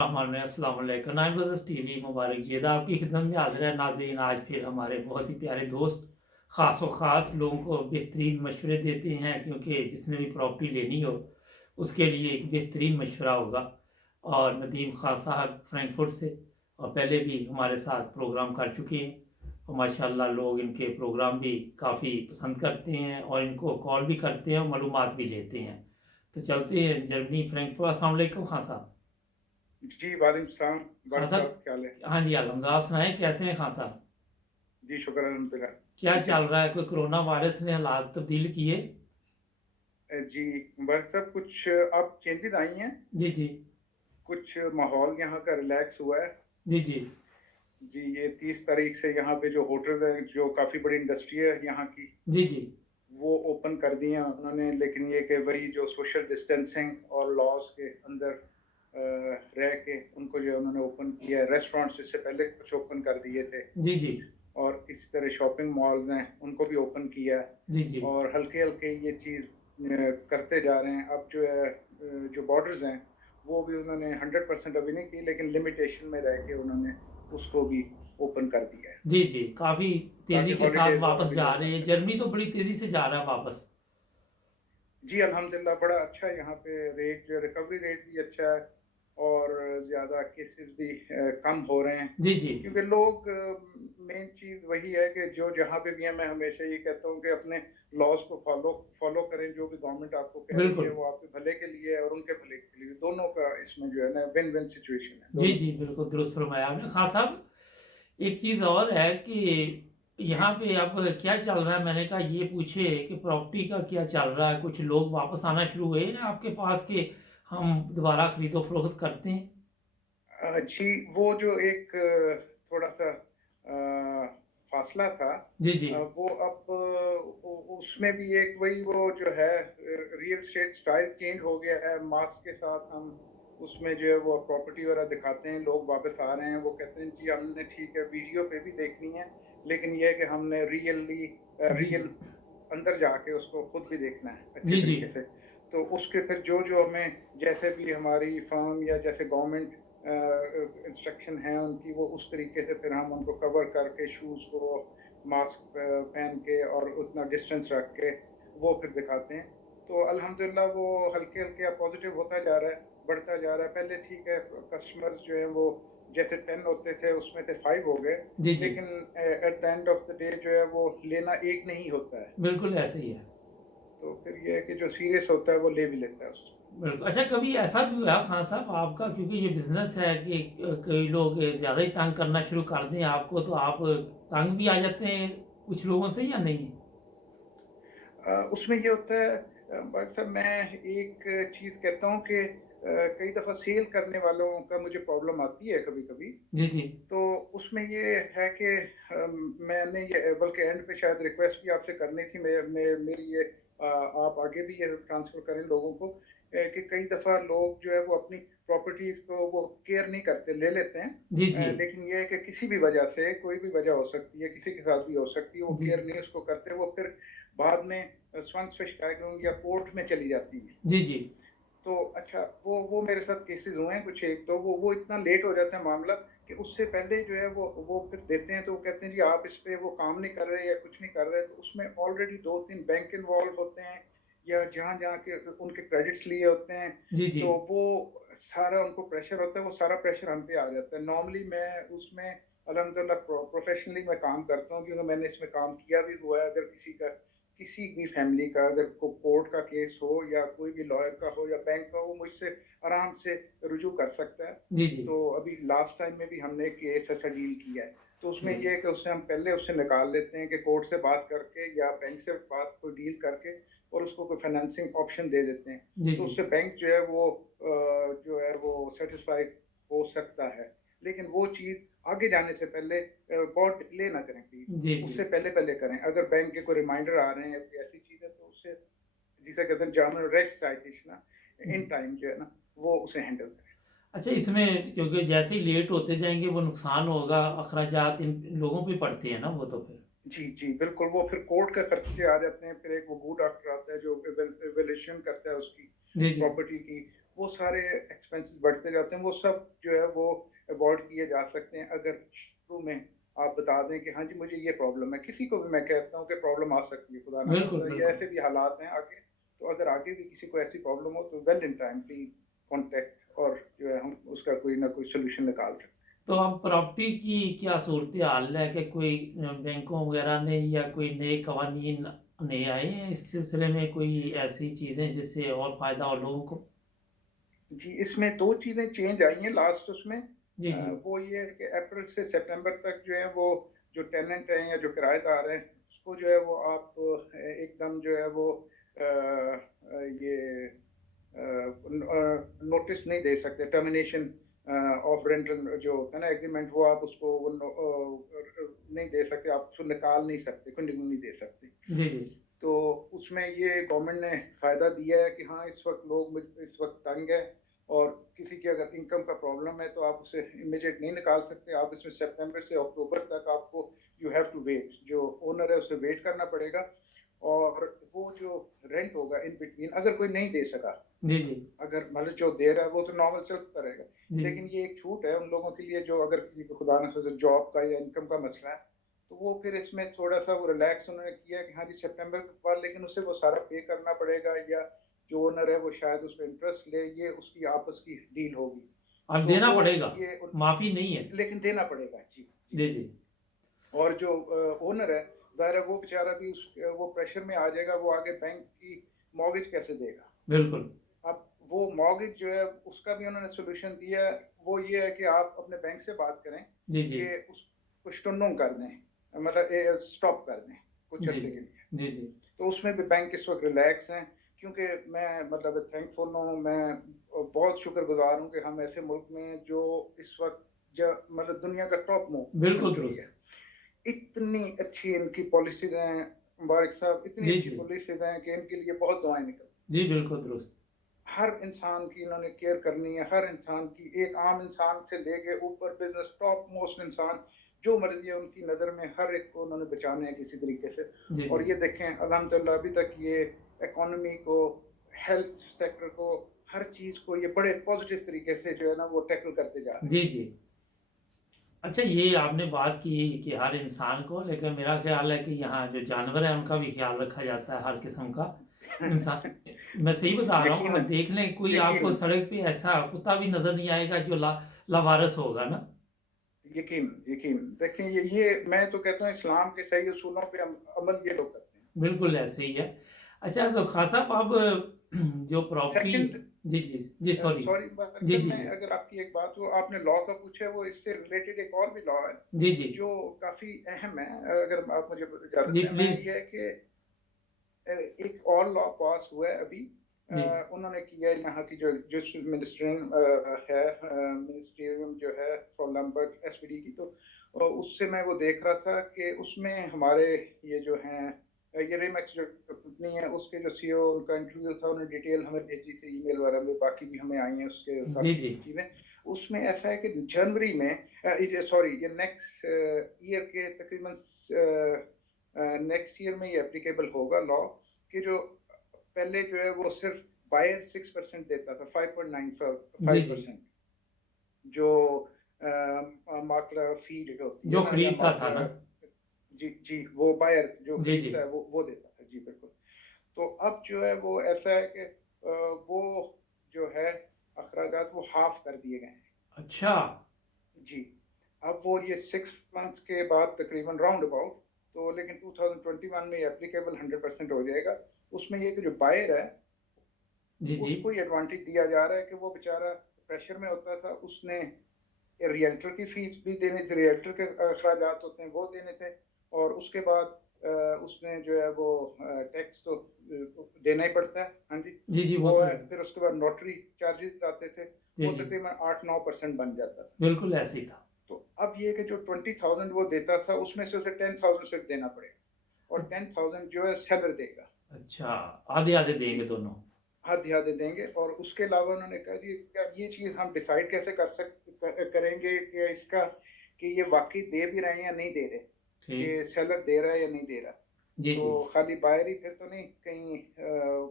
अस्सलाम वालेकुम। Nine versus TV मुबारक जी आपकी खिदमत में हाजिर है नाज़रीन। आज फिर हमारे बहुत ही प्यारे दोस्त ख़ास व ख़ास लोगों को बेहतरीन मशवरे देते हैं, क्योंकि जिसने भी प्रॉपर्टी लेनी हो उसके लिए एक बेहतरीन मशवरा होगा। और नदीम ख़ान साहब फ्रैंकफर्ट से और पहले भी हमारे साथ प्रोग्राम कर चुके हैं और माशाल्लाह लोग इनके प्रोग्राम भी काफ़ी पसंद करते हैं और इनको कॉल भी करते हैं और मालूमात भी लेते हैं। तो चलते हैं जर्मनी फ्रैंकफर्ट। अस्सलाम वालेकुम खान साहब। जी, वालेकुम सलाम। खान बट साहब, साहब क्या हाल है? हाँ जी अलहमदुलिल्लाह। आप सुनाएं कैसे हैं खान साहब? जी, शुक्र अल्हम्दुलिल्लाह, क्या ठीक है। चल रहा है? कोई कोरोना वायरस ने हालात तब्दील किए? जी, बट साहब कुछ अब चेंजेज़ आई हैं, जी जी। कुछ माहौल यहाँ का रिलैक्स हुआ है। जी जी। जी, ये 30 तारीख से यहाँ पे जो होटल्स हैं, जो काफ़ी बड़ी इंडस्ट्री है यहाँ की, जी जी। वो ओपन कर दिए हैं उन्होंने। लेकिन ये कि वही जो सोशल डिस्टेंसिंग और लॉज़ के अंदर रह के उनको जो है उन्होंने ओपन किया है। रेस्टोरेंट्स इससे पहले कुछ ओपन कर दिए थे। जी जी। और इसी तरह शॉपिंग मॉल्स हैं उनको भी ओपन किया है। जी जी। और हल्के हल्के ये चीज़ करते जा रहे हैं। अब जो है जो बॉर्डर्स हैं वो भी उन्होंने 100% अभी नहीं की, लेकिन लिमिटेशन में रह के उन्होंने उसको भी ओपन कर दिया है, जी जी। काफ़ी तेज़ी ताकि के साथ हॉलीडेज वहाँ वापस भी जा लोग आ रहे हैं। सकें। जर्मनी तो बड़ी तेज़ी से जा रहा है वापस। जी, अल्हम्दुलिल्लाह बड़ा अच्छा है यहाँ पे। रेट जो है रिकवरी रेट भी अच्छा है और ज़्यादा केसेस भी कम हो रहे हैं। जी जी। क्योंकि लोग मेन चीज़ वही है कि जो जहाँ पे भी है, मैं हमेशा ये कहता हूँ कि अपने लॉज़ को फ़ॉलो करें। जो भी गवर्नमेंट आपको कह रही है बिल्कुल। वो आपके भले के लिए है और उनके भले के लिए। दोनों का इसमें जो है ना विन-विन सिचुएशन है जी दोनों जी, के लिए। बिल्कुल दुरुस्त फरमाया आपने खान साहब। एक चीज़ और है कि जी। यहाँ पे अब क्या चल रहा है, मैंने कहा ये पूछे कि प्रॉपर्टी का क्या चल रहा है? कुछ लोग वापस आना शुरू हुए हैं आपके पास कि हम दोबारा खरीदो फरोख्त करते हैं? जी, वो जो एक थोड़ा-सा फ़ासला था, जी जी। वो अब उसमें भी एक वही वो जो है रियल एस्टेट स्टाइल चेंज हो गया है। मास्क के साथ हम उसमें जो है वो प्रॉपर्टी वगैरह दिखाते हैं, लोग वापस आ रहे हैं, वो कहते हैं जी हमने ठीक है वीडियो पे भी देखनी है, लेकिन ये है कि हमने जी जी। रियल अंदर जाके उसको खुद भी देखना है अच्छे जी, जी। तरीके से। तो उसके फिर जो हमें जैसे भी हमारी फर्म या जैसे गवर्नमेंट इंस्ट्रक्शन है उनकी, वो उस तरीके से फिर हम उनको कवर करके शूज़ को मास्क पहन के और उतना डिस्टेंस रख के वो फिर दिखाते हैं। तो अल्हम्दुलिल्लाह वो हल्के-हल्के अब पॉज़िटिव होता जा रहा है, बढ़ता जा रहा है। पहले ठीक है कस्टमर्स जो हैं वो जैसे 10 होते थे उसमें से 5 हो गए, जी, जी। लेकिन at the end of the day जो है वो लेना एक नहीं होता है। बिल्कुल ऐसे ही है। तो फिर ये है कि जो सीरियस होता है वो ले भी लेता है उसको। बिल्कुल। अच्छा, कभी ऐसा भी हुआ खान साहब आपका, क्योंकि ये बिज़नेस है कि कई लोग ज़्यादा ही तंग करना शुरू कर दें आपको, तो आप तंग भी आ जाते हैं कुछ लोगों से या नहीं? उसमें ये होता है बट सर मैं एक चीज़ कहता हूँ कि कई दफ़ा सेल करने वालों का मुझे प्रॉब्लम आती है कभी-कभी। जी, जी। तो उसमें ये है कि मैंने ये बल्कि एंड पे शायद रिक्वेस्ट भी आपसे करनी थी। मेरी ये आप आगे भी ये ट्रांसफ़र करें लोगों को कि कई दफ़ा लोग जो है वो अपनी प्रॉपर्टीज़ को वो केयर नहीं करते, ले लेते हैं। जी, जी। लेकिन ये है कि किसी भी वजह से, कोई भी वजह हो सकती है, किसी के साथ भी हो सकती है, वो जी। केयर नहीं उसको करते, वो फिर बाद में स्वान या कोर्ट में चली जाती हैं। जी, जी। तो अच्छा वो मेरे साथ केसेस हुए हैं कुछ एक। तो वो इतना लेट हो जाता है मामला कि उससे पहले जो है वो फिर देते हैं। तो वो कहते हैं जी आप इस पे वो काम नहीं कर रहे या कुछ नहीं कर रहे। तो उसमें ऑलरेडी 2-3 बैंक इन्वॉल्व होते हैं या जहाँ-जहाँ के उनके क्रेडिट्स लिए होते हैं। जी, जी। तो वो सारा उनको प्रेशर होता है, वो सारा प्रेशर हम पे आ जाता है। नॉर्मली मैं उसमें अल्हम्दुलिल्लाह प्रोफेशनली मैं काम करता हूँ, क्योंकि मैंने इसमें काम किया भी हुआ है। अगर किसी भी फैमिली का अगर कोर्ट का केस हो या कोई भी लॉयर का हो या बैंक का हो, मुझसे आराम से रुजू कर सकता है। जी, जी। तो अभी लास्ट टाइम में भी हमने एक केस ऐसा डील किया है। तो उसमें जी। ये है कि उससे हम पहले उससे निकाल लेते हैं कि कोर्ट से बात करके या बैंक से बात कोई डील करके और उसको कोई फाइनेंसिंग ऑप्शन दे देते हैं। जी, तो जी। उससे बैंक जो है वो सेटिस्फाई हो सकता है। लेकिन वो चीज़ आगे जाने से पहले बहुत डिले ना करें प्लीज़। जी, जी। उससे पहले पहले करें। अगर बैंक के कोई रिमाइंडर आ रहे हैं या कोई ऐसी चीज़ है, तो उससे जिसे कहते हैं जर्मन रेस्ट साइटेशन इन जी। टाइम जो है ना वो उसे हैंडल करें। अच्छा, इसमें क्योंकि जैसे ही लेट होते जाएँगे वो नुकसान होगा, अखराजात इन लोगों पे पड़ते हैं ना वो तो फिर। जी, जी, बिल्कुल। वो फिर कोर्ट के खर्चे आ जाते हैं। फिर एक वो गूड डॉक्टर आता है जो इवैल्यूएशन करता है उसकी जी, जी। प्रॉपर्टी की। वो सारे एक्सपेंसेस बढ़ते जाते हैं, वो सब जो है वो अवॉइड किए जा सकते हैं अगर शुरू में आप बता दें कि हाँ जी मुझे ये प्रॉब्लम है। किसी को भी मैं कहता हूँ कि प्रॉब्लम आ सकती है, खुदा ना बिल्कुल, खास्ता, ये बिल्कुल। ऐसे भी हालात हैं आगे, तो अगर आगे भी किसी को ऐसी प्रॉब्लम हो तो well in time please contact, और जो है हम उसका कोई ना कोई सोल्यूशन निकाल सकते हैं। तो अब प्रॉपर्टी की क्या सूरत-ए-हाल है कि कोई बैंकों वगैरह ने या कोई नए कवानीन नए आए हैं इस सिलसिले में, कोई ऐसी चीज़ें जिससे और फ़ायदा हो लोगों को? जी, इसमें 2 चीज़ें चेंज आई हैं लास्ट उसमें। जी, जी। वो ये है कि अप्रैल से सितंबर तक जो है वो जो टेनेंट हैं या जो किराएदार हैं, उसको जो है वो आप एकदम जो है वो ये नोटिस नहीं दे सकते, टर्मिनेशन ऑफ रेंटल जो होता है ना एग्रीमेंट, वो आप उसको नहीं दे सकते, आप उसको निकाल नहीं सकते, कंटिन्यू नहीं दे सकते। जी, जी। तो उसमें ये गवर्नमेंट ने फ़ायदा दिया है कि हाँ इस वक्त लोग इस वक्त तंग है, और किसी की अगर इनकम का प्रॉब्लम है तो आप उसे इमीडिएट नहीं निकाल सकते, आप इसमें सितंबर से अक्टूबर तक आपको यू हैव टू वेट, जो ओनर है उसे वेट करना पड़ेगा, और वो जो रेंट होगा इन बिटवीन अगर कोई नहीं दे सका, जी, जी। अगर मतलब जो दे रहा है वो तो नॉर्मल चलता रहेगा, जी। लेकिन ये एक छूट है उन लोगों के लिए जो अगर किसी को खुदा न खास्ता जॉब का या इनकम का मसला है, तो वो फिर इसमें थोड़ा सा वो रिलैक्स उन्होंने किया कि हाँ जी सितंबर के बाद, लेकिन उसे वो सारा पे करना पड़ेगा, या जो ओनर है वो शायद उस पर इंटरेस्ट ले, ये उसकी आपस की डील होगी। और तो देना वो पड़ेगा, ये माफ़ी नहीं है। लेकिन देना पड़ेगा जी, जी। जी, जी। और जो ओनर है, ज़ाहिर है वो बेचारा भी वो प्रेशर में आ जाएगा, वो आगे बैंक की मॉर्गेज कैसे देगा। बिल्कुल। अब वो मॉर्गेज जो है उसका भी उन्होंने सॉल्यूशन दिया है, वो ये है कि आप अपने बैंक से बात करें जी, जी। कि उसको स्टोन कर दें, मतलब स्टॉप कर दें कुछ जी, अरसे के जी। लिए। जी, जी। तो उसमें भी बैंक इस वक्त रिलैक्स हैं, क्योंकि मैं मतलब थैंकफुल हूँ, मैं बहुत शुक्रगुजार हूँ कि हम ऐसे मुल्क में हैं जो इस वक्त मतलब दुनिया का टॉप बिल्कुल कंट्री है। दुरुस्त। इतनी अच्छी इनकी पॉलिसीज हैं, मुबारक साहब, इतनी जी, अच्छी जी। पॉलिसीज हैं कि इनके लिए बहुत दुआएं निकलती जी, बिल्कुल दुरुस्त। हैं। हर इंसान की इन्होंने केयर करनी है, हर इंसान की, एक आम इंसान से लेके ऊपर बिजनेस टॉप मोस्ट इंसान, जो मर्जी है उनकी नज़र में हर एक को उन्होंने बचाना है किसी तरीके से। जी, जी। और ये देखें अल्हम्दुलिल्लाह अभी तक ये इकोनॉमी को, हेल्थ सेक्टर को, हर चीज़ को ये बड़े पॉजिटिव तरीके से जो है ना वो टैकल करते जा रहे हैं। जी, जी। अच्छा, ये आपने बात की कि हर इंसान को, लेकिन मेरा ख़्याल है कि यहाँ जो जानवर हैं उनका भी ख़्याल रखा जाता है, हर किस्म का। इंसान, मैं सही बता रहा हूँ, आप यकीनन, देख लें कोई आपको यकीनन, सड़क पे ऐसा कुत्ता भी नज़र नहीं आएगा जो लावारिस होगा ना? यकीन, यकीन। देखें ये मैं तो कहता हूँ इस्लाम के सही उसूलों पे अमल ये लोग करते हैं। बिल्कुल ऐसे ही है। अच्छा, तो ख़ान साहब आप जो प्रॉपर्टी। सेकंड, जी, जी। जी, सॉरी। सॉरी जी, बरकत जी, में जी। अगर आपकी एक बात हो, आपने लॉ का पूछा है, वो इससे रिलेटेड एक और भी लॉ है जी, जी। जो काफ़ी अहम है, अगर आप मुझे इजाज़त जी, दें, मैं प्लीज़। ये है कि एक और लॉ पास हुआ है अभी, जी, जी। उन्होंने किया है यहाँ की जो जस्टिस मिनिस्ट्रियम है, मिनिस्ट्रियम जो है फॉर लैम्बर्ट एसपीडी की, तो उससे मैं वो देख रहा था कि उसमें हमारे ये जो हैं ये रेमैक्स जो कंपनी है उसके जो सीईओ, उनका इंटरव्यू था, उन्होंने डिटेल हमें भेजी थी ईमेल वगैरह में, बाकी भी हमें आई हैं उसके जी, काफ़ी जी। चीज़ें। उसमें ऐसा है कि जनवरी में सॉरी ये नेक्स्ट ईयर के तकरीबन नेक्स्ट ईयर में ये एप्लीकेबल होगा लॉ, कि जो पहले जो है वो सिर्फ बायर 6% देता था, जी, 5.95 जी। परसेंट जो माकला फी जो होती है जो ना, या खरीदता था माकला, ना? जी जी, वो बायर जो जी, जी। खरीदता है वो देता था जी, बिल्कुल। तो अब जो है वो ऐसा है कि वो जो है अखराजात वो हाफ कर दिए गए हैं अच्छा। जी। अब वो ये 6 मंथ्स के बाद तकरीबन राउंड अबाउट, तो लेकिन 2021 में एप्लीकेबल 100% हो जाएगा। उसमें ये कि जो बायर है जी, जी। उसको ये एडवांटेज दिया जा रहा है कि वो बेचारा प्रेशर में होता था, उसने रियल्टर की फीस भी देनी थी, रियल्टर के अखराजात होते हैं वो देने थे, और उसके बाद उसने जो है वो टैक्स तो देना ही पड़ता है, हाँ जी, जी, जी, वो वो तो है। है। फिर उसके बाद नोटरी चार्जेस आते थे, जी, वो जी। तकरीबन 8-9% बन जाता था। बिल्कुल ऐसे ही था। तो अब ये कि जो 20,000 वो देता था उसमें से उसे 10,000 सिर्फ देना पड़ेगा, अ और 10,000 जो है सेलर देगा अच्छा, आधे-आधे जी, देंगे दोनों। आधे-आधे देंगे। और उसके अलावा उन्होंने कहा जी कि अब ये चीज़ हम डिसाइड कैसे करेंगे कि इसका कि ये वाक़ई दे भी रहे हैं या नहीं दे रहे, ठीक। कि सेलर दे रहा है या नहीं दे रहा। जी, तो जी। खाली बायर ही फिर तो नहीं कहीं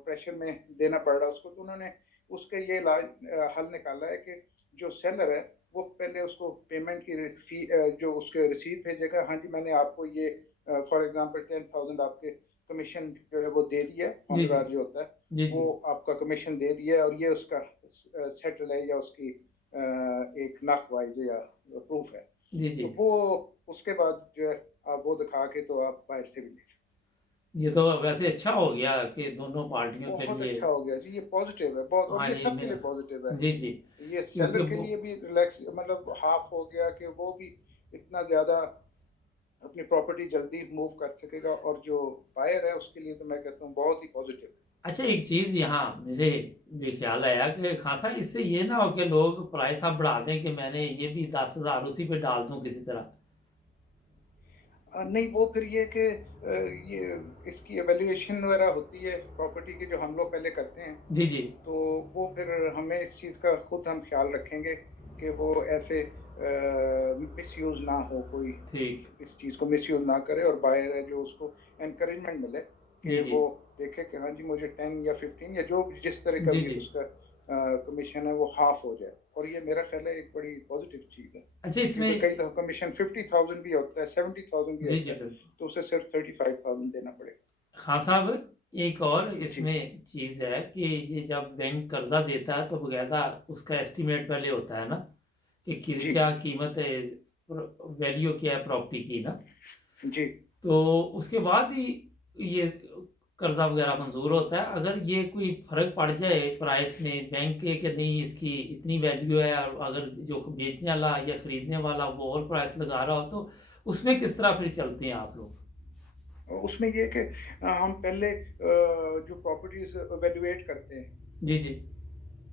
प्रेशर में देना पड़ रहा उसको, तो उन्होंने उसके ये हल निकाला है कि जो सेलर है वो पहले उसको पेमेंट की फी जो उसके रसीद भेजेगा, हाँ जी मैंने आपको ये फॉर एग्जांपल 10,000 आपके कमीशन जो है वो दे दिया, जी, जी। ऑनरार जो होता है जी, वो जी। आपका कमीशन दे दिया है और ये उसका सेटल है या उसकी एक नाक वाइज या प्रूफ है। जी, जी। तो वो उसके बाद जो है आप वो दिखा के तो आप बाहर से भी ले सकते ये तो वैसे अच्छा हो गया कि दोनों पार्टियों हैं। के बहुत लिए। अच्छा हो गया जी, ये पॉजिटिव है बहुत, और हाँ ये जी, सबके मेरा। लिए पॉजिटिव है। जी, जी। ये क्योंकि सेलर के वो। लिए भी रिलैक्स, मतलब हाफ हो गया कि वो भी इतना ज़्यादा अपनी प्रॉपर्टी जल्दी मूव कर सकेगा, और जो बायर है उसके लिए तो मैं कहता हूँ बहुत ही पॉजिटिव है। अच्छा, एक चीज़ यहाँ मेरे भी ख्याल आया कि खासा इससे ये ना हो कि लोग प्राइस आप बढ़ा दें कि मैंने ये भी 10,000 उसी पे डाल दूँ किसी तरह। नहीं वो फिर ये कि ये इसकी एवेल्यूएशन वगैरह होती है प्रॉपर्टी की जो हम लोग पहले करते हैं, जी, जी। तो वो फिर हमें इस चीज़ का खुद हम ख्याल रखेंगे कि वो ऐसे मिसयूज़ ना हो, कोई ठीक। इस चीज़ को मिसयूज़ ना करे, और बायर है जो उसको एनकरेजमेंट मिले जी, कि जी। वो देखे कि हाँ जी मुझे 10 या 15 या जो जिस तरह का जी, भी जी। उसका कमीशन है वो हाफ हो जाए, और ये मेरा ख्याल है एक बड़ी पॉजिटिव चीज़ है। अच्छा, क्योंकि इसमें। कई दफ़ा कमीशन 50,000 भी होता है, 70,000 भी जी, होता जी, है, बिल्कुल। तो उसे सिर्फ 35,000 देना पड़ेगा। हाँ साहब, एक और जी, इसमें चीज़ है कि ये जब बैंक कर्जा देता है तो बकायदा उसका एस्टीमेट पहले होता है ना, कि जी, क्या कीमत है, वैल्यू क्या है प्रॉपर्टी की ना। जी। तो उसके बाद ही ये कर्जा वगैरह मंजूर होता है। अगर ये कोई फर्क पड़ जाए प्राइस में बैंक के कि नहीं इसकी इतनी वैल्यू है, और अगर जो बेचने वाला या खरीदने वाला वो और प्राइस लगा रहा हो, तो उसमें किस तरह फिर चलते हैं आप लोग? उसमें ये है कि हम पहले जो प्रॉपर्टीज़ इवैल्यूएट करते हैं जी, जी।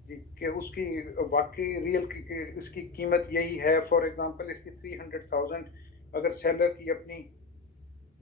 जी, कि उसकी वाक़ई रियल इसकी कीमत यही है, फॉर एग्ज़ाम्पल इसकी 300,000 अगर सेलर की अपनी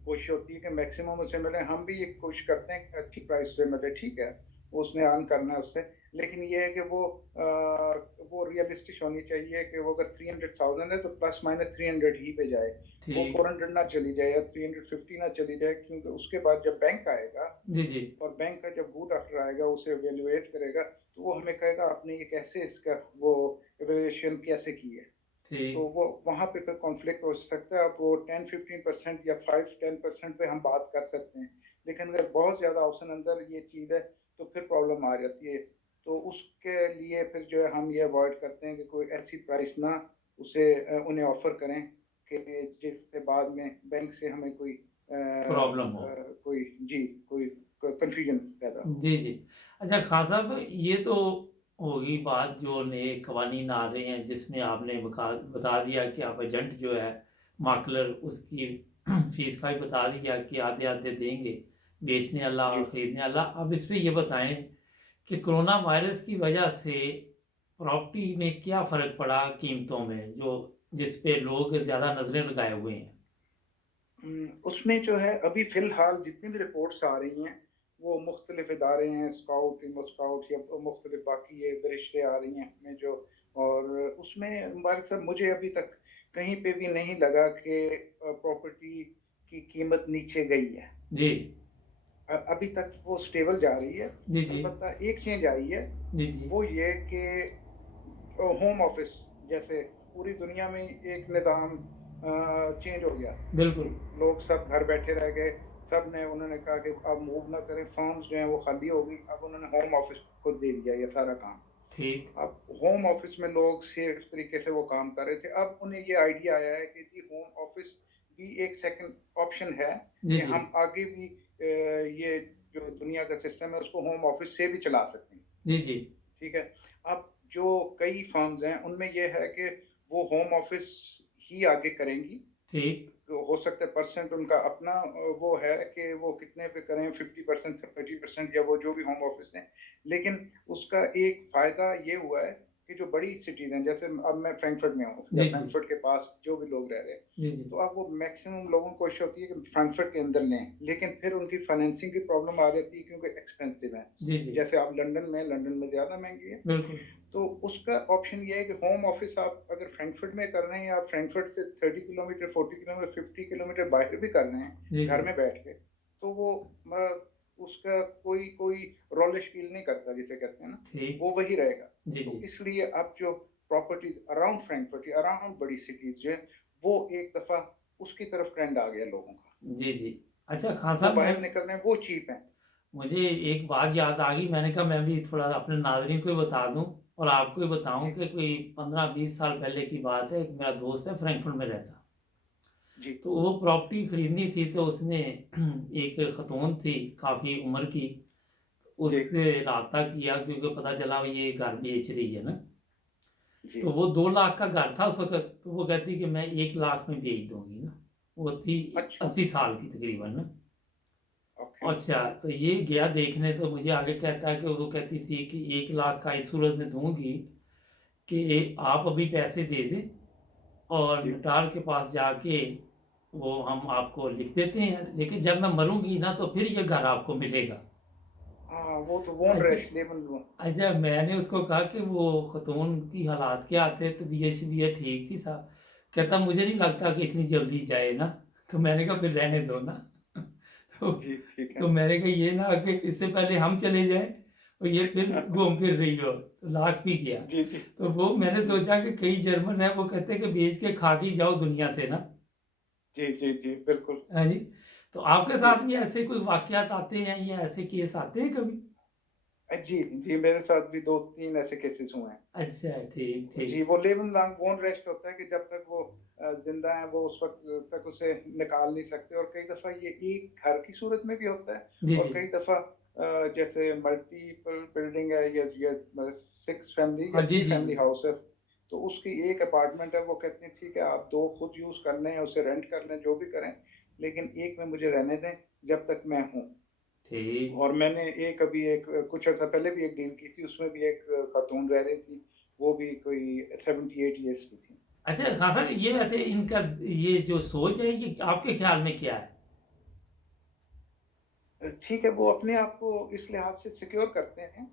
कोशिश होती है कि मैक्सिमम उसे मिले, हम भी ये कोशिश करते हैं कि अच्छी प्राइस से मिले, ठीक है, उसने अर्न करना है उससे। लेकिन ये है कि वो रियलिस्टिक होनी चाहिए कि वो अगर 300,000 है तो प्लस माइनस 300 ही पे जाए। वो ठीक। 400 ना चली जाए या 350 ना चली जाए, क्योंकि उसके बाद जब बैंक आएगा जी, जी। और बैंक का जब बूट ऑफिसर आएगा उसे इवैल्यूएट करेगा, तो वो हमें कहेगा आपने ये कैसे इसका वो इवैल्यूएशन कैसे की है। तो ठीक। वो वहाँ पे फिर कॉन्फ्लिक्ट हो सकता है। अब वो 10-15% या 5-10% पे हम बात कर सकते हैं, लेकिन अगर बहुत ज़्यादा ऑप्शन अंदर ये चीज़ है तो फिर प्रॉब्लम आ जाती है। तो उसके लिए फिर जो है हम ये अवॉइड करते हैं कि कोई ऐसी प्राइस ना उन्हें ऑफर करें कि जिससे बाद में बैंक से हमें प्रॉब्लम हो। कोई जी कोई कंफ्यूजन पैदा हो। जी, जी। अच्छा खान साहब, ये तो होगी बात जो नए कवानीन आ रहे हैं जिसमें आपने बता दिया कि आप एजेंट जो है, माकलर, उसकी फ़ीस का भी बता दिया कि आधे-आधे देंगे, बेचने वाला जी। और खरीदने वाला। अब इस पे ये बताएँ कि कोरोना वायरस की वजह से प्रॉपर्टी में क्या फ़र्क पड़ा कीमतों में, जो जिस पे लोग ज़्यादा नज़रें लगाए हुए हैं? उसमें जो है अभी फ़िलहाल जितनी भी रिपोर्ट्स आ रही हैं, वो मुख्तलिफ इदारे हैं, स्काउट, इन्फो स्काउट या मुख्तलिफ बाकी ये फ़रिश्ते आ रही हैं हमें जो, और उसमें मुबारक साहब मुझे अभी तक कहीं पे भी नहीं लगा कि प्रॉपर्टी की कीमत नीचे गई है। जी। अभी तक वो स्टेबल जा रही है। जी, जी। अलबत्ता एक चेंज आई है, जी, जी। वो ये कि होम ऑफिस जैसे पूरी दुनिया में एक निज़ाम चेंज हो गया। बिल्कुल। लोग सब घर बैठे रह गए, सब ने उन्होंने कहा कि अब मूव ना करें, फर्म्स जो हैं वो खाली हो गई, अब उन्होंने होम ऑफिस को दे दिया ये सारा काम। ठीक। अब होम ऑफिस में लोग सेफ तरीके से वो काम कर रहे थे, अब उन्हें ये आइडिया आया है कि जी होम ऑफिस भी एक सेकंड ऑप्शन है जी, कि जी। हम आगे भी ये जो दुनिया का सिस्टम है उसको होम ऑफिस से भी चला सकते हैं। जी, जी। ठीक है। अब जो कई फर्म्स हैं उनमें ये है कि वो होम ऑफिस ही आगे करेंगी। ठीक। तो हो सकता है परसेंट उनका अपना वो है कि वो कितने पे करें, 50%, 30% या वो जो भी होम ऑफिस है। लेकिन उसका एक फ़ायदा ये हुआ है कि जो बड़ी सिटीज़ हैं, जैसे अब मैं फ्रैंकफर्ट में हूँ या जी, जी। फ्रैंकफर्ट के पास जो भी लोग रह रहे हैं, जी, जी। तो अब वो मैक्सिमम लोगों को कोशिश होती है कि फ्रैंकफर्ट के अंदर लें, लेकिन फिर उनकी फाइनेंसिंग की प्रॉब्लम आ जाती है क्योंकि एक्सपेंसिव है। जी, जी। जैसे आप लंदन में ज़्यादा महँगी है। बिल्कुल। तो उसका ऑप्शन ये है कि होम ऑफिस आप अगर फ्रैंकफर्ट में कर रहे हैं या आप फ्रैंकफर्ट से 30 किलोमीटर, 40 किलोमीटर, 50 किलोमीटर बाहर भी कर रहे हैं जी, घर जी। में बैठ के, तो वो उसका कोई कोई रॉलिश फील नहीं करता जिसे कहते हैं ना, ठीक। वो वही रहेगा। जी, तो जी। इसलिए अब जो प्रॉपर्टीज़ अराउंड फ्रैंकफर्ट या अराउंड बड़ी सिटीज़ जो है, वो एक दफ़ा उसकी तरफ ट्रेंड आ गया लोगों का। जी, जी। अच्छा खान वो साहब मैं बाहर निकल रहे हैं, वो चीप हैं। मुझे एक बात याद आ गई, मैंने कहा मैं भी थोड़ा अपने नाज़रीन को ही बता दूँ और आपको भी बताऊँ जी, कि कोई 15-20 साल पहले की बात है, एक मेरा दोस्त है फ्रैंकफर्ट में रहता। जी, तो वो प्रॉपर्टी खरीदनी थी तो उसने एक ख़तून थी काफ़ी उम्र की, जी, उससे राब्ता किया क्योंकि पता चला ये घर बेच रही है ना। जी। तो वो 2 लाख का घर था उस वक़्त, तो वो कहती कि मैं 1 लाख में बेच दूँगी ना। वो थी अच्छा, 80 साल की तकरीबन ना। ओके, अच्छा, तो ये गया देखने तो मुझे आगे कहता है कि वो कहती थी कि 1 लाख का इस सूरत में दूँगी कि आप अभी पैसे दे दें और जी। नटार के पास जाके वो हम आपको लिख देते हैं, लेकिन जब मैं मरूँगी ना तो फिर ये घर आपको मिलेगा। हाँ, वो तो अच्छा वोनरेंट लेबल वो। अच्छा, मैंने उसको कहा कि वो ख़तून की हालात क्या थे, तबीयत-शबीयत ठीक थी साहब? कहता मुझे नहीं लगता कि इतनी जल्दी जाए ना। तो मैंने कहा फिर रहने दो ना। तो जी, ठीक है। तो मैंने कहा ये ना कि इससे पहले हम चले जाएँ और ये फिर घूम फिर रही हो, तो लाख भी गया। जी, जी, तो वो मैंने जी। सोचा कि कई जर्मन हैं वो कहते हैं कि बेच के खा के ही जाओ दुनिया से ना। जी, जी, जी, बिल्कुल। हाँ जी। तो आपके जी। साथ भी ऐसे कोई वाक़यात आते हैं या ऐसे केस आते हैं कभी? जी, जी, मेरे साथ भी 2-3 ऐसे केसेज़ हुए हैं। अच्छा, ठीक, जी, ठीक। वो लेबल लॉन्ग बोन रेस्ट होता है कि जब तक वो ज़िंदा है, वो उस वक़्त तक उसे निकाल नहीं सकते और कई दफ़ा ये एक घर की सूरत में भी होता है जी, और जी। कई दफ़ा जैसे मल्टीपल बिल्डिंग है या मतलब 6 फैमिली या हाँ, जी, 3 जी, फैमिली जी। हाउस है, तो उसकी एक अपार्टमेंट है, वो कहते हैं ठीक है आप 2 खुद यूज़ कर लें, उसे रेंट कर लें, जो भी करें, लेकिन एक में मुझे रहने दें जब तक मैं हूँ। ठीक। और मैंने एक कुछ अर्सा पहले भी एक डील की थी, उसमें भी एक खातून रह रही थी, वो भी कोई 78 इयर्स की थी। अच्छा ख़ान साहब ये वैसे इनका ये जो सोच है ये आपके ख़्याल में क्या है? ठीक है, वो अपने आप को इस लिहाज से सिक्योर करते हैं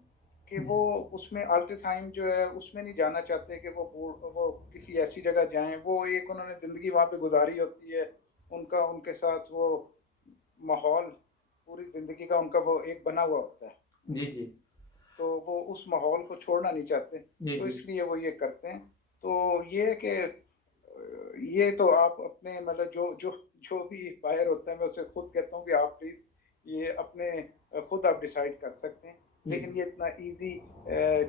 कि जी। वो उसमें अल्टेसाइन जो है, उसमें नहीं जाना चाहते कि वो किसी ऐसी जगह जाएँ। वो एक उन्होंने ज़िंदगी वहाँ पे गुज़ारी होती है, उनका उनके साथ वो माहौल पूरी ज़िंदगी का उनका वो एक बना हुआ होता है। जी, जी। तो वो उस माहौल को छोड़ना नहीं चाहते, जी, तो जी। इसलिए वो ये करते हैं। तो ये है कि ये तो आप अपने मतलब जो भी बायर होता है, मैं उसे खुद कहता हूँ कि आप प्लीज़ ये अपने खुद आप डिसाइड कर सकते हैं। जी, लेकिन जी। ये इतना ईज़ी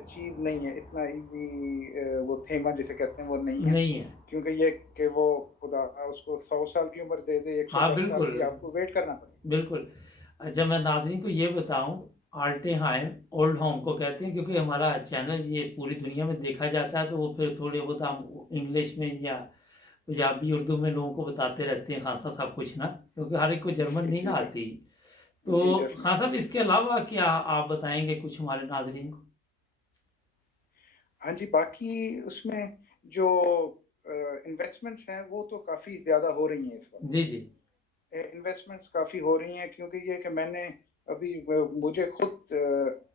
चीज़ नहीं है, इतना ईज़ी वो खेमा जिसे कहते हैं वो नहीं है। नहीं है। क्योंकि ये कि वो खुदा उसको 100 साल की उम्र दे दे, हाँ, 110 साल बिल्कुल, की, आपको वेट करना पड़ेगा। बिल्कुल। अच्छा मैं नाज़रीन को ये बताऊँ अल्टेहाइम ओल्ड होम को कहते हैं क्योंकि हमारा चैनल ये पूरी दुनिया में देखा जाता है तो वो फिर थोड़े बहुत हम इंग्लिश में या पंजाबी, उर्दू में लोगों को बताते रहते हैं खासा सब कुछ ना, क्योंकि हर एक को जर्मन जी, नहीं ना जी, आती। जी, तो खान डेफ़िनिटली। साहब इसके अलावा क्या आप बताएँगे कुछ हमारे नाज़रीन को? हाँ जी, बाकी उसमें जो इन्वेस्टमेंट्स हैं, वो तो काफ़ी ज़्यादा हो रही हैं इस वक़्त। जी, जी। इन्वेस्टमेंट्स काफ़ी हो रही हैं क्योंकि ये कि मैंने अभी मुझे खुद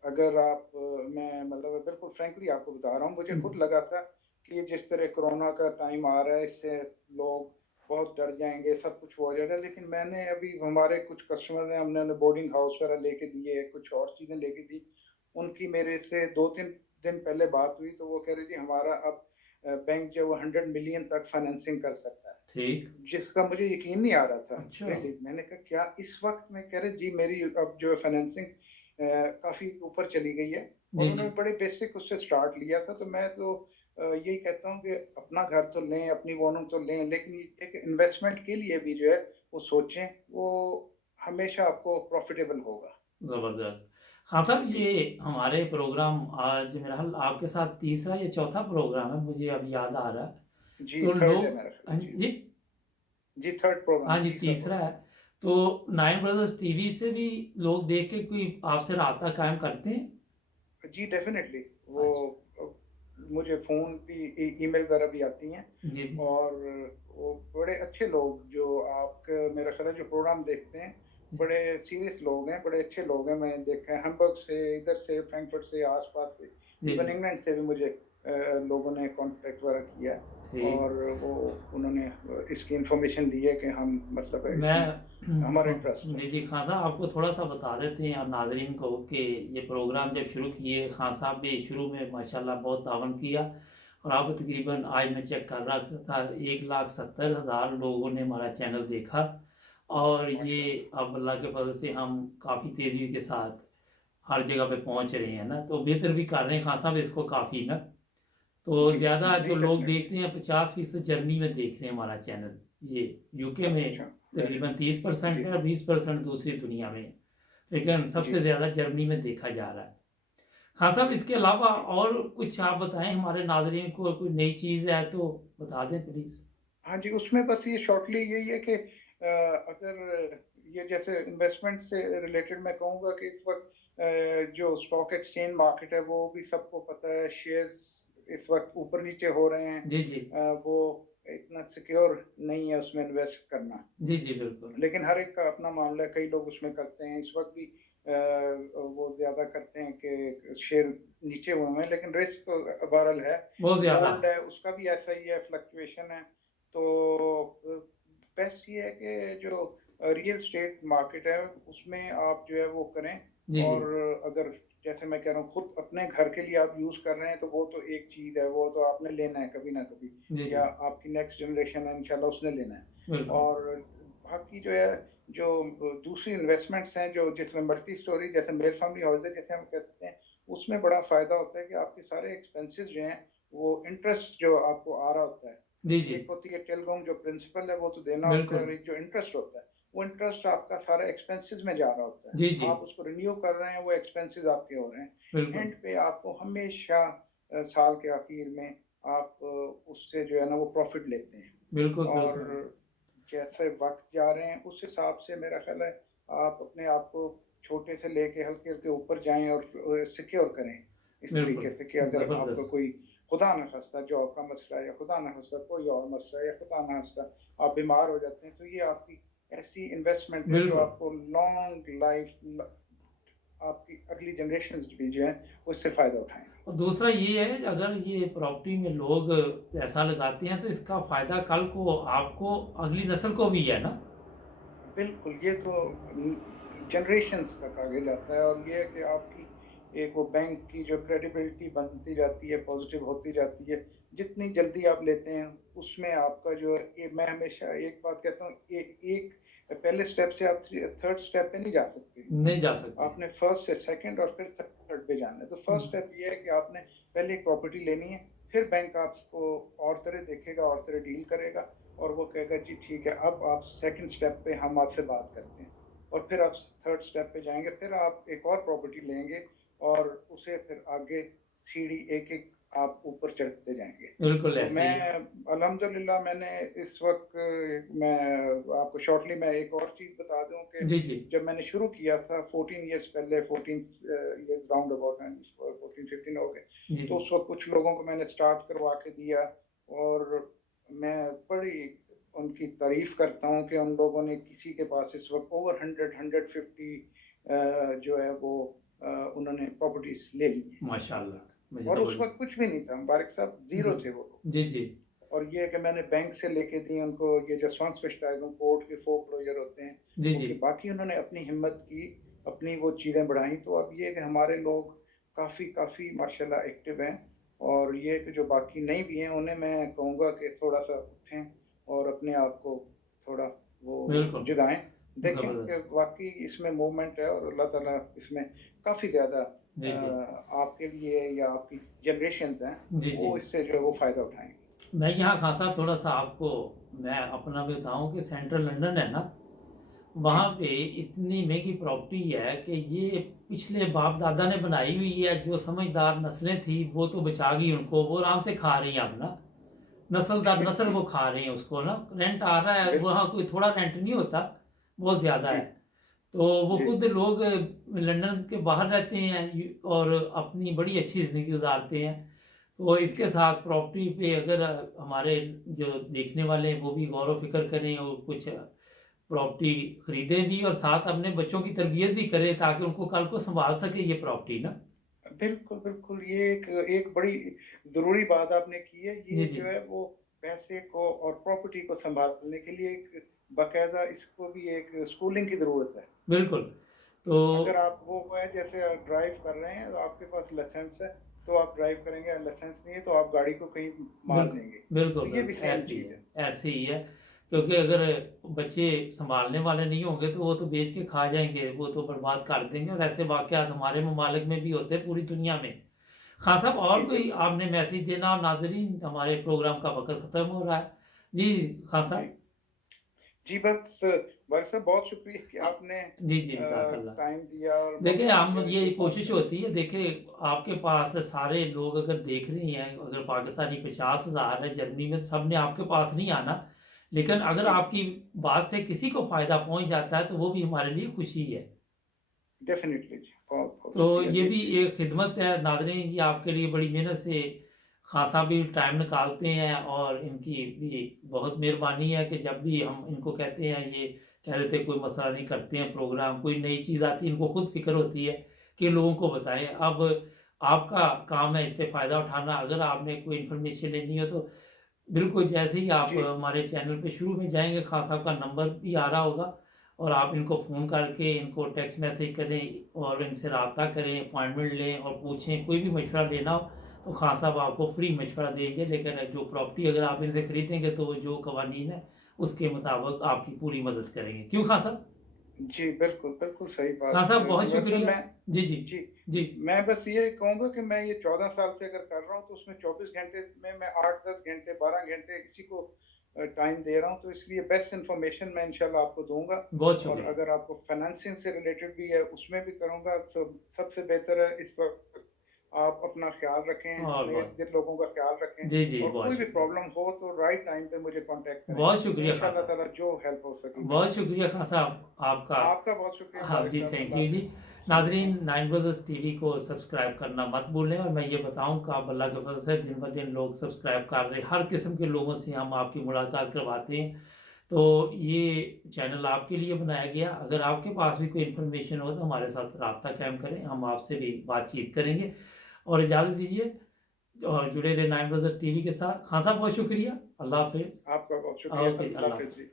अगर आप मैं मतलब बिल्कुल फ्रैंकली आपको बता रहा हूँ, मुझे खुद लगा था कि जिस तरह कोरोना का टाइम आ रहा है, इससे लोग बहुत डर जाएँगे, सब कुछ वो हो जाएगा। लेकिन मैंने अभी हमारे कुछ कस्टमर्स हैं, हमने उन्हें बोर्डिंग हाउस वगैरह लेके दिए, कुछ और चीज़ें लेके दी। उनकी मेरे से 2-3 दिन पहले बात हुई, तो वो कह रही थी हमारा अब बैंक जो है वो 100 मिलियन तक फाइनेंसिंग कर सकता है। ठीक। जिसका मुझे यकीन नहीं आ रहा था, अच्छा। रियली। मैंने कहा क्या इस वक़्त में? कह रहे जी मेरी अब जो है फाइनेंसिंग काफ़ी ऊपर चली गई है और जी, जी। उन्होंने बड़े बेसिक उससे स्टार्ट लिया था। तो मैं तो यही कहता हूँ कि अपना घर तो लें, अपनी वॉल्यूम तो लें, लेकिन एक इन्वेस्टमेंट के लिए भी जो है वो सोचें, वो हमेशा आपको प्रॉफ़िटेबल होगा। ज़बरदस्त। हाँ साहब जी, ये हमारे प्रोग्राम आज मेरा ख़्याल आपके साथ तीसरा या चौथा प्रोग्राम है मुझे अब याद आ रहा है। जी, तो थर्ड है लोग मेरा ख़्याल हाँ है। जी, जी? जी थर्ड प्रोग्राम हाँ है, जी, तीसरा तीसरा प्रोग्राम है। है। तो नाइन ब्रदर्स टीवी से भी लोग देख के कोई आपसे राब्ता कायम करते हैं? जी, डेफ़िनेटली वो अच्छा। अ, मुझे फ़ोन भी ईमेल वगैरह भी आती हैं जी, जी। और वो बड़े अच्छे लोग जो आपका मेरा ख़्याल है जो प्रोग्राम देखते हैं, बड़े सीरियस लोग हैं, बड़े अच्छे लोग हैं। मैंने देखा है हैम्बर्ग से, इधर से, फ्रैंकफर्ट से, आस-पास से, जी, इवन जी। इंग्लैंड से भी मुझे लोगों ने कॉन्टैक्ट वगैरह किया ठीक। और वो उन्होंने इसकी इन्फॉर्मेशन दी है कि हम मतलब इसमें मैं हमारा इंटरेस्ट है। जी, जी, खान साहब आपको थोड़ा-सा बता देते हैं और नाज़रीन को कि ये प्रोग्राम जब शुरू किए, खान साहब ने शुरू में माशाल्लाह बहुत तावन किया और अब तकरीबन आज मैं चेक कर रहा था 1,70,000 लोगों ने हमारा चैनल देखा और ये माशाल्लाह। अब अल्लाह के फ़ज़ल से हम काफ़ी तेज़ी के साथ हर जगह पे पहुँच रहे हैं ना, तो बेहतर भी कर रहे हैं खान साहब इसको काफ़ी ना। तो जी, ज़्यादा जो नहीं लोग डेफ़िनेटली। देखते हैं 50% जर्मनी में देख रहे हैं हमारा चैनल। ये यूके में अच्छा, वेरी तकरीबन गुड। 30% जी, है और 20% दूसरी दुनिया में है। लेकिन जी। सबसे ज़्यादा जर्मनी में देखा जा रहा है। ख़ान साहब इसके अलावा और कुछ आप बताएँ हमारे नाज़रीन को कोई नई चीज़ है तो बता दें प्लीज़? हाँ जी, उसमें बस ये शॉर्टली यही है कि अगर ये जैसे इन्वेस्टमेंट से रिलेटेड मैं कहूँगा कि इस वक़्त जो स्टॉक एक्सचेंज मार्केट है वो भी सबको पता है, शेयर्स इस वक़्त ऊपर-नीचे हो रहे हैं। जी, जी। वो इतना सिक्योर नहीं है उसमें इन्वेस्ट करना। जी, जी, बिल्कुल। लेकिन हर एक का अपना मामला है, कई लोग उसमें करते हैं। इस वक़्त भी वो ज़्यादा करते हैं कि शेयर नीचे हुए हैं, लेकिन रिस्क तो बहरहाल है। बहुत ज़्यादा। गोल्ड है, उसका भी ऐसा ही है, फ्लक्चुएशन है। तो बेस्ट ये है कि जो रियल एस्टेट मार्केट है, उसमें आप जो है वो करें जी, जी। और अगर जैसे मैं कह रहा हूँ, खुद अपने घर के लिए आप यूज़ कर रहे हैं, तो वो तो एक चीज़ है, वो तो आपने लेना है कभी ना कभी जी, या जी। आपकी नेक्स्ट जनरेशन है, इंशाल्लाह उसने लेना है। बिल्कुल। और बाकी जो है, जो दूसरी इन्वेस्टमेंट्स हैं, जो जिसमें मल्टी स्टोरी जैसे मेल फैमिली हाउस है, जैसे हम कहते हैं, उसमें बड़ा फ़ायदा होता है कि आपके सारे एक्सपेंसेस जो हैं, वो इंटरेस्ट जो आपको आ रहा होता है। जी, जी। एक होती है टेलगोंग जो प्रिंसिपल है, वो तो देना होता है बिल्कुल। और एक जो इंटरेस्ट होता है, वो इंटरेस्ट आपका सारा एक्सपेंसेस में जा रहा होता है। जी, जी। आप उसको रिन्यू कर रहे हैं, वो एक्सपेंसेस आपके हो रहे हैं। बिल्कुल। एंड पे आपको हमेशा साल के आखिर में आप उससे जो है ना वो प्रॉफ़िट लेते हैं। बिल्कुल दुरुस्त है। और जैसे वक़्त जा रहे हैं, उस हिसाब से मेरा ख़्याल है, आप अपने आप को छोटे से लेके हल्के-हल्के ऊपर जाएँ और सिक्योर करें, इस तरीके बिल्कुल। से कि अगर आपका ज़बरदस्त। कोई खुदा न ख़ास्ता जॉब का मसला है या खुदा न ख़ास्ता कोई और मसला है या खुदा न ख़ास्ता आप बीमार हो जाते हैं, तो ये आपकी ऐसी इन्वेस्टमेंट है जो बिल्कुल। आपको लॉन्ग लाइफ़ ल आपकी अगली जनरेशंस भी जो हैं, उससे फ़ायदा उठाएँगी। और दूसरा ये है अगर ये प्रॉपर्टी में लोग पैसा लगाते हैं तो इसका फ़ायदा कल को आपको अगली नस्ल को भी है ना? बिल्कुल, ये तो जनरेशंस तक आगे जाता है और ये है कि आपकी एक वो बैंक की जो क्रेडिबिलिटी बनती जाती है, पॉज़िटिव होती जाती है। जितनी जल्दी आप लेते हैं, उसमें आपका जो है मैं हमेशा एक बात कहता हूँ, एक पहले स्टेप से आप थर्ड स्टेप पे नहीं जा सकते। नहीं जा सकते। आपने फर्स्ट से सेकंड और फिर थर्ड पे जाना है। तो फर्स्ट हुँ, स्टेप ये है कि आपने पहले एक प्रॉपर्टी लेनी है, फिर बैंक आपको और तरह देखेगा, और तरह डील करेगा और वो कहेगा जी ठीक है, अब आप सेकंड स्टेप पे हम आपसे बात करते हैं। और फिर आप थर्ड स्टेप पे जाएँगे, फिर आप एक और प्रॉपर्टी लेंगे और उसे फिर आगे सीढ़ी एक-एक आप ऊपर चढ़ते जाएँगे। बिल्कुल तो ऐसे मैं ही है। अल्हम्दुलिल्लाह मैंने इस वक़्त मैं आपको शॉर्टली मैं एक और चीज़ बता दूँ कि जी, जी। जब मैंने शुरू किया था 14 इयर्स पहले, 14 इयर्स राउंड अबाउट 14-15 हो गए। जी, तो जी। उस वक़्त कुछ लोगों को मैंने स्टार्ट करवा के दिया और मैं बड़ी उनकी तारीफ़ करता हूँ कि उन लोगों ने किसी के पास इस वक़्त ओवर 100 150 जो है वो उन्होंने प्रॉपर्टीज़ ले ली हैं। माशाअल्लाह! मुझे और तो उस बड़ी वक़्त कुछ भी नहीं था, मुबारक साहब जी, ज़ीरो जी। थे वो लोग। जी, जी। और ये है कि मैंने बैंक से लेके दी उनको, ये जो स्वास्थ्य कोर्ट के फोreclosure होते हैं, जी, वो जी। कि बाकी उन्होंने अपनी हिम्मत की, अपनी वो चीज़ें बढ़ाई। तो अब ये है कि हमारे लोग काफ़ी माशाल्लाह एक्टिव हैं और ये है कि जो बाकी नहीं भी हैं, उन्हें मैं कहूँगा कि थोड़ा-सा उठें और अपने आप को थोड़ा वो बिल्कुल, जगाएँ। देखें कि ज़बरदस्त। वाक़ई इसमें मूवमेंट है और अल्लाह ताला इसमें काफ़ी ज़्यादा जी, जी। आपके लिए या आपकी जनरेशंस हैं, जी, जी। वो इससे जो है वो फ़ायदा उठाएँगी। मैं यहाँ खासा थोड़ा-सा आपको मैं अपना बताऊँ कि सेंट्रल लंदन है ना, जी। वहाँ पे इतनी महँगी प्रॉपर्टी है कि ये पिछले बाप-दादा ने बनाई हुई है, जो समझदार नस्लें थी वो तो बचा गई उनको, वो आराम से खा रही हैं अब ना। नस्ल दर नस्ल जी, वो खा रहे हैं उसको ना, रेंट आ रहा है, बिल्कुल। वहाँ कोई थोड़ा रेंट नहीं होता, बहुत ज़्यादा जी, है। तो वो जी, खुद लोग लंदन के बाहर रहते हैं और अपनी बड़ी अच्छी ज़िंदगी गुज़ारते हैं। तो इसके जी, साथ प्रॉपर्टी पे अगर हमारे जो देखने वाले हैं वो भी गौर व फ़िक्र करें और कुछ प्रॉपर्टी खरीदें भी और साथ अपने बच्चों की तरबियत भी करें ताकि उनको कल को सँभाल सके ये प्रॉपर्टी ना। बिल्कुल, बिल्कुल, ये एक एक बड़ी ज़रूरी बात आपने की है। जी, ये जो जी। है वो पैसे को और प्रॉपर्टी को सँभालने के लिए एक बाकायदा इसको भी एक स्कूलिंग की ज़रूरत है। बिल्कुल। तो अगर आप वो है जैसे ड्राइव कर रहे हैं, तो आपके पास लाइसेंस है, तो आप ड्राइव करेंगे, लाइसेंस नहीं है तो आप गाड़ी को कहीं मार बिल्कुल, देंगे। बिल्कुल, तो ये भी बिल्कुल, सेम ऐसे ही चीज़ है, है। ऐसे ही है। क्योंकि अगर बच्चे सँभालने वाले नहीं होंगे तो वो तो बेच के खा जाएँगे, वो तो बर्बाद कर देंगे और ऐसे वाक़यात हमारे ममालिक में भी होते हैं, पूरी दुनिया में। ख़ान साहब जी, और कोई बिल्कुल। आपने मैसेज देना और नाज़रीन हमारे प्रोग्राम का वक़्त ख़त्म हो रहा है। जी, ख़ान जी। साहब। जी, बस भाई साहब बहुत शुक्रिया कि अ, आपने जी, जी, जज़ाकल्लाह। टाइम दिया और देखिए, मौका हम दिया ये ये बात कोशिश करने होती है देखिए आपके पास सारे लोग अगर देख रहे हैं, अगर पाकिस्तानी 50,000 है जर्मनी में, तो सब ने आपके पास नहीं आना। लेकिन अगर जी, आपकी बात से किसी को फ़ायदा पहुँच जाता है, तो वो भी हमारे लिए खुशी है। डेफ़िनिटली जी, बहुत-बहुत तो शुक्रिया ये जी। भी एक खिदमत है नाज़रीन जी आपके लिए बड़ी मेहनत से ख़ासा भी टाइम निकालते हैं और इनकी भी बहुत मेहरबानी है कि जब भी हम इनको कहते हैं ये कह देते हैं कोई मसला नहीं करते हैं प्रोग्राम, कोई नई चीज़ आती है इनको खुद फ़िक्र होती है कि लोगों को बताएँ। अब आपका काम है इससे फ़ायदा उठाना, अगर आपने कोई इन्फॉर्मेशन लेनी हो तो बिल्कुल, जैसे ही आप जी, हमारे चैनल पे शुरू में जाएँगे, खान साहब का नंबर भी आ रहा होगा और आप इनको फ़ोन करके, इनको टेक्स्ट मैसेज करें और इनसे राब्ता करें, अपॉइंटमेंट लें और पूछें, कोई भी मशवरा लेना हो, तो खान साहब आपको फ्री मशवरा देंगे। लेकिन जो प्रॉपर्टी अगर आप इनसे खरीदेंगे, तो जो कवानीन है, उसके मुताबिक आपकी पूरी मदद करेंगे। क्यों खान साहब? जी, बिल्कुल, बिल्कुल सही खान बात। साहब बहुत वैसे शुक्रिया। मैं जी, जी। जी, जी, मैं बस ये कहूँगा कि मैं ये 14 साल से अगर कर रहा हूँ, तो उसमें 24 घंटे में मैं 8-10 घंटे, 12 घंटे इसी को टाइम दे रहा हूँ, तो इसलिए बेस्ट इन्फॉर्मेशन मैं इंशाल्लाह आपको दूँगा। बहुत और शुक्रिया। अगर आपको फाइनेंसिंग से रिलेटेड भी है, उसमें भी करूँगा। सबसे बेहतर है इस वक़्त आप अपना ख़्याल रखें, और अपने बहुत इर्द-गिर्द लोगों का ख़्याल रखें जी, जी, और बहुत कोई भी शुक्रिया। प्रॉब्लम हो तो राइट टाइम पे मुझे कॉन्टैक्ट करें। बहुत शुक्रिया खान इंशाअल्लाह साहब। ताला जो हेल्प हो सके मैं बहुत करूँगा। शुक्रिया खान साहब आपका। आपका बहुत शुक्रिया हाँ मुबारक जी, साहब। थैंक अल्लाह यू जी। हाफ़िज़। अस्सलाम नाज़रीन वालेकुम। 9 ब्रदर्स टीवी को सब्सक्राइब करना मत भूलें और मैं ये बताऊँ कि आप अल्लाह के फज़ल से दिन-ब-दिन लोग सब्सक्राइब कर रहे हैं। हर किस्म के लोगों से हम आपकी मुलाकात करवाते हैं। तो ये चैनल आपके लिए बनाया गया। अगर आपके पास भी कोई इन्फॉर्मेशन हो तो हमारे साथ राब्ता कायम करें, हम आपसे भी बातचीत करेंगे। और इजाज़त दीजिए और जुड़े रहे 9 ब्रदर्स टीवी के साथ। खान साहब बहुत शुक्रिया। अल्लाह हाफ़िज़। आपका बहुत शुक्रिया। ओके, अल्लाह अल्लाह हाफ़िज़ हाफ़िज़। जी।